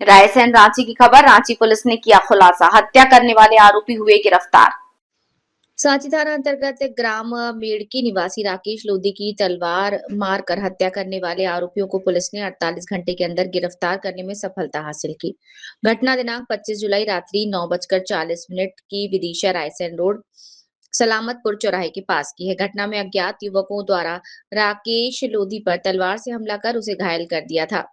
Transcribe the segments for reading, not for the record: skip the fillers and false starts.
रायसेन रांची की खबर। रांची पुलिस ने किया खुलासा, हत्या करने वाले आरोपी हुए गिरफ्तार। सांची थाना अंतर्गत ग्राम मेड़की निवासी राकेश लोधी की तलवार मारकर हत्या करने वाले आरोपियों को पुलिस ने 48 घंटे के अंदर गिरफ्तार करने में सफलता हासिल की। घटना दिनांक 25 जुलाई रात्रि 9:40 की विदिशा रायसेन रोड सलामतपुर चौराहे के पास की है। घटना में अज्ञात युवकों द्वारा राकेश लोधी पर तलवार से हमला कर उसे घायल कर दिया था,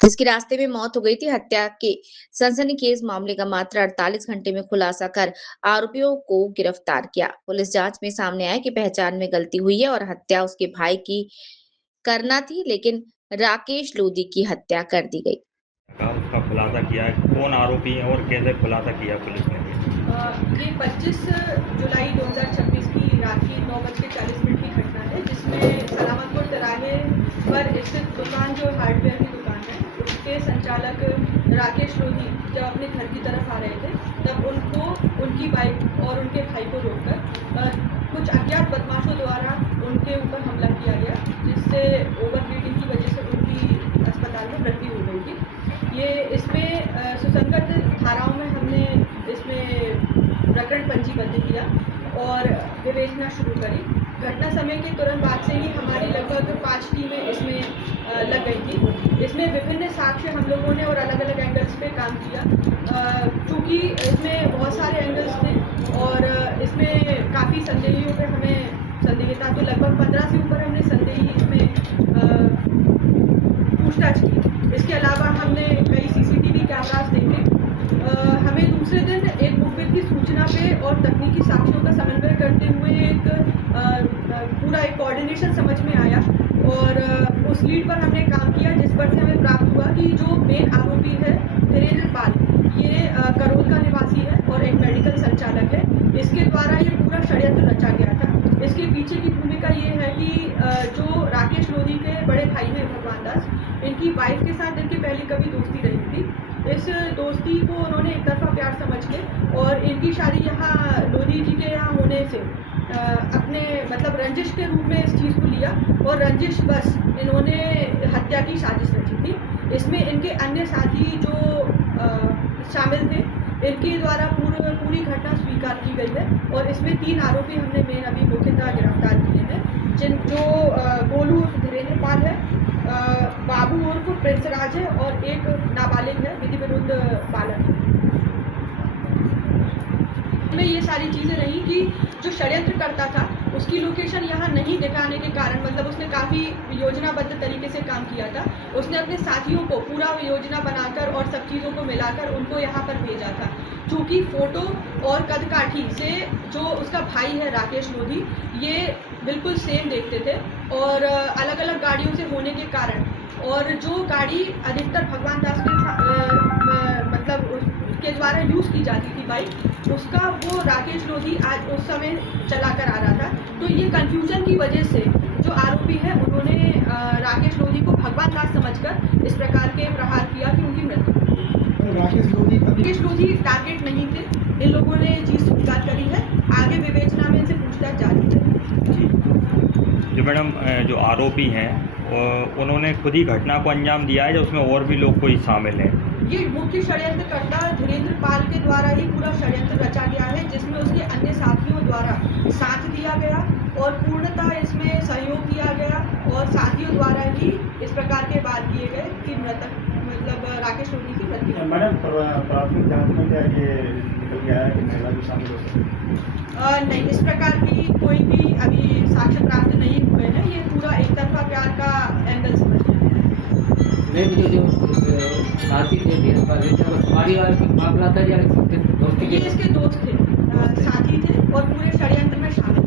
जिसकी रास्ते में मौत हो गई थी। हत्या के सनसनीखेज मामले का मात्र 48 घंटे में खुलासा कर आरोपियों को गिरफ्तार किया। पुलिस जांच में सामने आया कि पहचान में गलती हुई है और हत्या उसके भाई की करना थी, लेकिन राकेश लोधी की हत्या कर दी गई। उसका खुलासा किया है, कौन आरोपी है और कैसे खुलासा किया पुलिस ने? ये 25 जुलाई 2026 की रात्रि 9:40 की घटना है, जिसमें सलामतपुर तिराहे पर स्थित दुकान जो हार्डवेयर की दुकान है, उसके संचालक राकेश लोधी जब अपने घर की तरफ आ रहे थे, तब उनको उनकी बाइक और उनके भाई को रोककर कुछ अज्ञात बदमाशों द्वारा उनके ऊपर हमला किया गया, जिससे ओवरब्लीडिंग की वजह से उनकी अस्पताल में मृत्यु हो गई थी। ये इसमें सुसंगत धाराओं में हमने इसमें प्रकरण पंजीबद्ध किया और विवेचना शुरू करी। घटना समय के तुरंत बाद से ही हमारी लगभग 5 टीमें इसमें लग गई थी। इसमें विभिन्न साक्ष्य हम लोगों ने और अलग अलग एंगल्स पे काम किया, क्योंकि इसमें बहुत सारे एंगल्स थे और इसमें काफ़ी संदेहियों पे हमें संदेह था, तो लगभग 15 से ऊपर हमने संदेही इसमें पूछताछ की। इसके अलावा हमने कई सीसीटीवी कैमरास देखे। हमें दूसरे दिन एक मुखबिर की सूचना पे और तकनीकी साक्ष्यों का समन्वय करते हुए एक पूरा एक कोऑर्डिनेशन समझ में आया और उस लीड पर हमने काम किया, जिस पर से हमें प्राप्त हुआ कि जो मेन आरोपी है धीरेन्द्र पाल, ये करोल का निवासी है और एक मेडिकल संचालक है। इसके द्वारा ये पूरा षड्यंत्र रचा गया था। इसके पीछे की भूमिका ये है कि जो राकेश लोधी के बड़े भाई हैं भगवान दास, इनकी वाइफ के साथ इनकी पहले कभी दोस्ती रही थी। इस दोस्ती को उन्होंने एक तरफा प्यार समझ के और इनकी शादी यहाँ लोधी जी के यहाँ होने से अपने मतलब रंजिश के रूप में इस चीज़ को लिया और रंजिश बस इन्होंने हत्या की साजिश रची थी। इसमें इनके अन्य साथी जो शामिल थे, इनके द्वारा पूरी घटना स्वीकार की गई है और इसमें 3 आरोपी हमने मेन अभी मुख्यतः गिरफ्तार किए हैं, जो गोलू उर्फ धीरेन्द्र पाल है, बाबू उर्फ प्रिंस राज है और एक नाबालिग है विधि विरुद्ध बालक है। में ये सारी चीज़ें रही कि जो षड्यंत्र करता था उसकी लोकेशन यहाँ नहीं दिखाने के कारण, मतलब उसने काफ़ी योजनाबद्ध तरीके से काम किया था। उसने अपने साथियों को पूरा योजना बनाकर और सब चीज़ों को मिलाकर उनको यहाँ पर भेजा था। चूँकि फ़ोटो और कदकाठी से जो उसका भाई है राकेश लोधी, ये बिल्कुल सेम देखते थे और अलग अलग गाड़ियों से होने के कारण, और जो गाड़ी अधिकतर भगवान दास के मतलब के द्वारा यूज़ की जाती थी बाइक, उसका वो राकेश लोधी आज उस समय चला कर आ रहा था। तो ये कंफ्यूजन की वजह से जो आरोपी है उन्होंने राकेश लोधी को भगवान दास समझकर इस प्रकार के प्रहार किया कि उनकी मृत्यु। राकेश लोधी टारगेट नहीं थे, इन लोगों ने ये चीज़ स्वीकार करी है। आगे विवेचना में इनसे पूछताछ जारी है। जो मैडम जो आरोपी हैं उन्होंने खुद ही घटना को अंजाम दिया है या उसमें और भी लोग कोई शामिल हैं? ये मुख्य षड्यंत्रकर्ता धीरेन्द्र पाल के द्वारा ही पूरा षड्यंत्र रचा गया है, जिसमें उसके अन्य साथियों द्वारा साथ दिया गया और पूर्णतः इसमें सहयोग किया गया और साथियों द्वारा ही इस प्रकार के वार किए गए कि मृतक मतलब राकेश लोधी की मृत्यु। मैडम प्राथमिक जांच में क्या ये निकल गया है कि महिला भी शामिल हो सकती है? नहीं, इस प्रकार की कोई भी अभी साक्ष्य प्राप्त नहीं हुए हैं। ये पूरा एक तरफा प्यार का एंगल समझ में आया। साथी थे परिवार की मामला था या दोस्ती ये इसके दोस्त थे, साथी थे और पूरे षड्यंत्र में शामिल